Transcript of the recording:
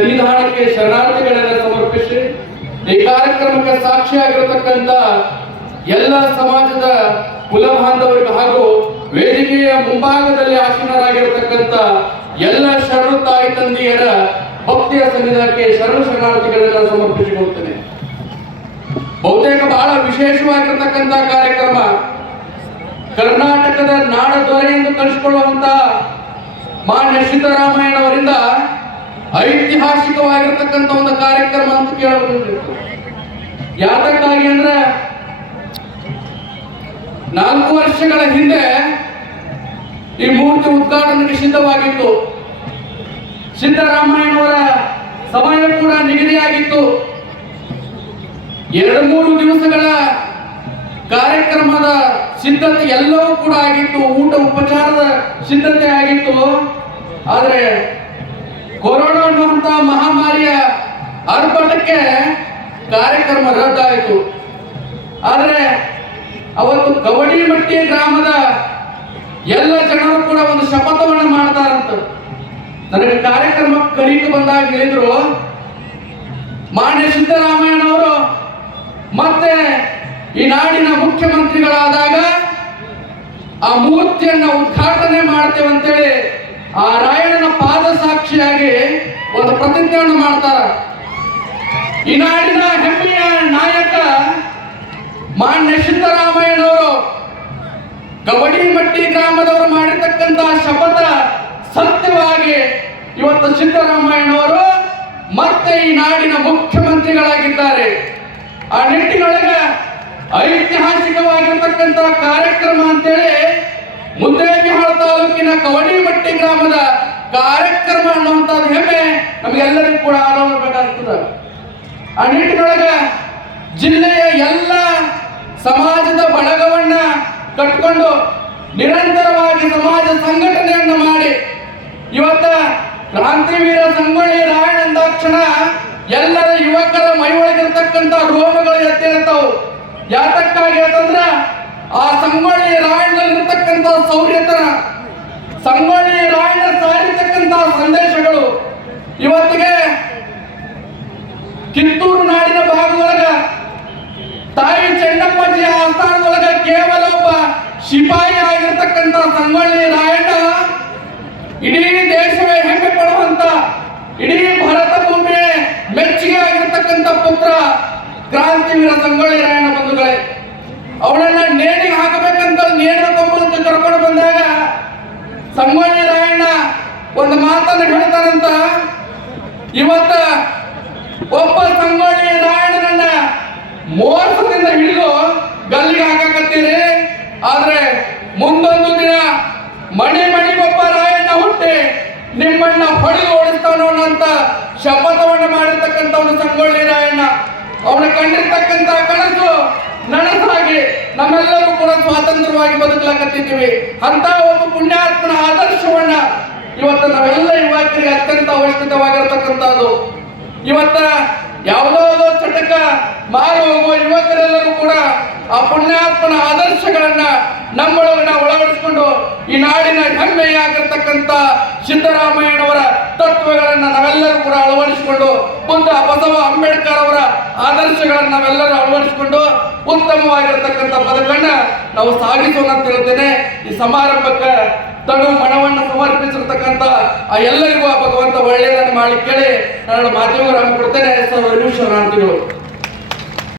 ಸಂವಿಧಾನಕ್ಕೆ ಶರಣಾರ್ಥಿಗಳನ್ನು ಸಮರ್ಪಿಸಿ ಈ ಕಾರ್ಯಕ್ರಮಕ್ಕೆ ಸಾಕ್ಷಿಯಾಗಿರತಕ್ಕಂತ ಎಲ್ಲ ಸಮಾಜದ ಕುಲ ಬಾಂಧವರಿಗೆ ಹಾಗೂ ವೇದಿಕೆಯ ಮುಂಭಾಗದಲ್ಲಿ ಆಸೀನರಾಗಿರತಕ್ಕಂತ ಎಲ್ಲ ಶರಣ ತಾಯಿ ತಂದೆಯರ ಭಕ್ತಿಯ ಸನ್ನಿಧಾನಕ್ಕೆ ಶರಣು ಶರಣಾರ್ಥಿಗಳನ್ನ ಸಮರ್ಪಿಸಿಕೊಳ್ತೇನೆ. ಬಹುತೇಕ ಬಹಳ ವಿಶೇಷವಾಗಿರತಕ್ಕಂತ ಕಾರ್ಯಕ್ರಮ ಕರ್ನಾಟಕದ ನಾಡ ದೊರೆ ಎಂದು ಕಳಿಸಿಕೊಳ್ಳುವಂತ ಮಾನ್ಯ ಸಿದ್ದರಾಮಯ್ಯನವರಿಂದ ಐತಿಹಾಸಿಕವಾಗಿರ್ತಕ್ಕಂಥ ಒಂದು ಕಾರ್ಯಕ್ರಮ ಅಂತ ಕೇಳಬಹುದು ಯಾತಕ್ಕಾಗಿ ಅಂದ್ರೆ, ನಾಲ್ಕು ವರ್ಷಗಳ ಹಿಂದೆ ಈ ಮೂರ್ತಿ ಉದ್ಘಾಟನೆಗೆ ಸಿದ್ಧವಾಗಿತ್ತು. ಸಿದ್ದರಾಮಯ್ಯನವರ ಸಮಯ ಕೂಡ ನಿಗದಿಯಾಗಿತ್ತು. ಎರಡು ಮೂರು ದಿವಸಗಳ ಕಾರ್ಯಕ್ರಮದ ಸಿದ್ಧತೆ ಎಲ್ಲವೂ ಕೂಡ ಆಗಿತ್ತು. ಊಟ ಉಪಚಾರದ ಸಿದ್ಧತೆ ಆಗಿತ್ತು. ಆದರೆ ಕೊರೋನಾ ಅನ್ನುವಂತ ಮಹಾಮಾರಿಯ ಆರ್ಭಟಕ್ಕೆ ಕಾರ್ಯಕ್ರಮ ರದ್ದಾಯಿತು. ಆದರೆ ಅವತ್ತು ಕವಡಿಮಟ್ಟಿ ಗ್ರಾಮದ ಎಲ್ಲ ಜನರು ಕೂಡ ಒಂದು ಶಪಥವನ್ನು ಮಾಡ್ತಾರಂತ. ನನಗೆ ಕಾರ್ಯಕ್ರಮ ಕರೀಕೆ ಬಂದಾಗ ಹೇಳಿದ್ರು, ಮಾನ್ಯ ಸಿದ್ದರಾಮಯ್ಯನವರು ಮತ್ತೆ ಈ ನಾಡಿನ ಮುಖ್ಯಮಂತ್ರಿಗಳಾದಾಗ ಆ ಮೂರ್ತಿಯನ್ನ ಉದ್ಘಾಟನೆ ಮಾಡ್ತೇವೆ ಅಂತೇಳಿ ಆ ರಾಯಣ್ಣನ ಪಾದ ಸಾಕ್ಷಿಯಾಗಿ ಒಂದು ಪ್ರತಿಜ್ಞೆಯನ್ನು ಮಾಡ್ತಾರ. ಈ ನಾಡಿನ ಹೆಮ್ಮೆಯ ನಾಯಕ ಮಾನ್ಯ ಸಿದ್ದರಾಮಯ್ಯನವರು ಕವಡಿಮಟ್ಟಿ ಗ್ರಾಮದವರು ಮಾಡಿರ್ತಕ್ಕಂತಹ ಶಪಥ ಸತ್ಯವಾಗಿ ಇವತ್ತು ಸಿದ್ದರಾಮಯ್ಯನವರು ಮತ್ತೆ ಈ ನಾಡಿನ ಮುಖ್ಯಮಂತ್ರಿಗಳಾಗಿದ್ದಾರೆ. ಆ ನಿಟ್ಟಿನೊಳಗ ಐತಿಹಾಸಿಕವಾಗಿರ್ತಕ್ಕಂತಹ ಕಾರ್ಯಕ್ರಮ ಅಂತೇಳಿ ತಾಲೂಕಿನ ಕವಡಿಮಟ್ಟಿ ಗ್ರಾಮದ ಕಾರ್ಯಕ್ರಮ ಅನ್ನುವಂಥದ್ದು ಹೆಮ್ಮೆ ನಮಗೆಲ್ಲರಿಗೂ ಕೂಡ ಆರೋಗ್ಯಬೇಕಾಗ್ತದೆ ಆ ನಿಟ್ಟಿನೊಳಗ ಜಿಲ್ಲೆಯ ಎಲ್ಲ ಸಮಾಜದ ಬಳಗವನ್ನ ಕಟ್ಕೊಂಡು ನಿರಂತರವಾಗಿ ಸಮಾಜ ಸಂಘಟನೆಯನ್ನ ಮಾಡಿ ಇವತ್ತ ಕ್ರಾಂತಿವೀರ ಸಂಗೊಳ್ಳಿ ರಾಯಣ್ಣ ಅಂದಾಕ್ಷಣ ಎಲ್ಲರ ಯುವಕರ ಮೈಯೊಳಗಿರ್ತಕ್ಕಂಥ ರೋಮಗಳು ಎತ್ತಿರ್ತಾವು ಯಾತಕ್ಕಾಗಿ ಅಂತಂದ್ರ ಆ ಸಂಗೊಳ್ಳಿ ರಾಯಣ್ಣಲ್ಲಿರ್ತಕ್ಕಂಥ ಸೌರ್ಯತನ ಸಂಗೊಳ್ಳಿ ರಾಯಣ್ಣ ಸಾರಿರ್ತಕ್ಕಂತಹ ಸಂದೇಶಗಳು ಇವತ್ತಿಗೆ ಕಿತ್ತೂರು ನಾಡಿನ ಭಾಗದೊಳಗ ತಾಯಿ ಚೆನ್ನಪ್ಪಜಿಯ ಆಸ್ಥಾನದೊಳಗ ಕೇವಲ ಒಬ್ಬ ಶಿಪಾಯಿ ಆಗಿರ್ತಕ್ಕಂಥ ಸಂಗೊಳ್ಳಿ ರಾಯಣ್ಣ ಇಡೀ ದೇಶವೇ ಹೆಮ್ಮೆ ಪಡುವಂತ, ಇಡೀ ಭಾರತ ಭೂಮಿಯೇ ಮೆಚ್ಚುಗೆ ಆಗಿರ್ತಕ್ಕಂಥ ಪುತ್ರ ಕ್ರಾಂತಿವೀರ ಸಂಗೊಳ್ಳಿ ರಾಯಣ್ಣ ಬಂಧುಗಳೇ. ಅವಳನ್ನ ನೇಣಿಗೆ ಹಾಕಬೇಕಂತ ನೇಣಿನ ಕೊಂಬಲಂತ ಕರ್ಕೊಂಡು ಬಂದಾಗ ಸಂಗೊಳ್ಳಿ ರಾಯಣ್ಣ ಒಂದು ಮಾತನ್ನು ಹೇಳ್ತಾರಂತ. ಇವತ್ತ ಒಬ್ಬ ಸಂಗೊಳ್ಳಿ ರಾಯಣ್ಣನನ್ನ ಮೋಸದಿಂದ ಹಿಡಿದು ಗಲ್ಲಿಗೆ ಹಾಕಕತ್ತೀರಿ. ಆದ್ರೆ ಮುಂದೊಂದು ದಿನ ಮಣಿ ಮಣಿಗೊಬ್ಬ ರಾಯಣ್ಣ ಹುಟ್ಟಿ ನಿಮ್ಮನ್ನ ಹೊಡೆದು ಓಡಿಸ್ತಾನೋ ಅಂತ ಶಪಥವನ್ನು ಮಾಡಿರ್ತಕ್ಕಂಥವನು ಸಂಗೊಳ್ಳಿ ರಾಯಣ್ಣ ಅವನ ಕಂಡಿರ್ತಕ್ಕಂಥ ನಮ್ಮೆಲ್ಲರೂ ಕೂಡ ಸ್ವಾತಂತ್ರ್ಯವಾಗಿ ಬದುಕಲಾಕತ್ತಿದ್ದೀವಿ. ಅಂತ ಒಂದು ಪುಣ್ಯಾತ್ಮನ ಆದರ್ಶವನ್ನ ಇವತ್ತು ನಾವೆಲ್ಲ ಯುವಕರಿಗೆ ಅತ್ಯಂತ ಅವಶ್ಯಕವಾಗಿರತಕ್ಕಂಥದ್ದು. ಇವತ್ತ ಯಾವುದೋ ಚಟಕ ಮಾರು ಹೋಗುವ ಯುವಕರೆಲ್ಲರೂ ಕೂಡ ಆ ಪುಣ್ಯಾತ್ಮನ ಆದರ್ಶಗಳನ್ನ ನಮ್ಮೊಳಗೆ ಒಳಗಡಿಸಿಕೊಂಡು ಈ ನಾಡಿನ ಹೆಮ್ಮೆಯಾಗಿರ್ತಕ್ಕಂಥ ಸಿದ್ದರಾಮಯ್ಯನವರ ತತ್ವಗಳನ್ನ ನಾವೆಲ್ಲರೂ ಕೂಡ ಅಳವಡಿಸಿಕೊಂಡು ಬುದ್ಧ ಬಸವ ಅಂಬೇಡ್ಕರ್ ಅವರ ಆದರ್ಶಗಳನ್ನ ನಾವೆಲ್ಲರೂ ಅಳವಡಿಸಿಕೊಂಡು ಉತ್ತಮವಾಗಿರ್ತಕ್ಕಂಥ ಬದುಕನ್ನ ನಾವು ಸಾಗಿಸೋಣ ಅಂತ ಹೇಳ್ತೇನೆ. ಈ ಸಮಾರಂಭಕ್ಕೆ ತನು ಮನವನ್ನು ಸಮರ್ಪಿಸಿರ್ತಕ್ಕಂಥ ಆ ಎಲ್ಲರಿಗೂ ಆ ಭಗವಂತ ಒಳ್ಳೆಯದನ್ನು ಮಾಡಿ ಕೇಳಿ ನಾನು ಮಾಧ್ಯಮಗಳನ್ನು ಕೊಡ್ತೇನೆ. ಸರ್ ಶರಣಾರ್ಥಿಗಳು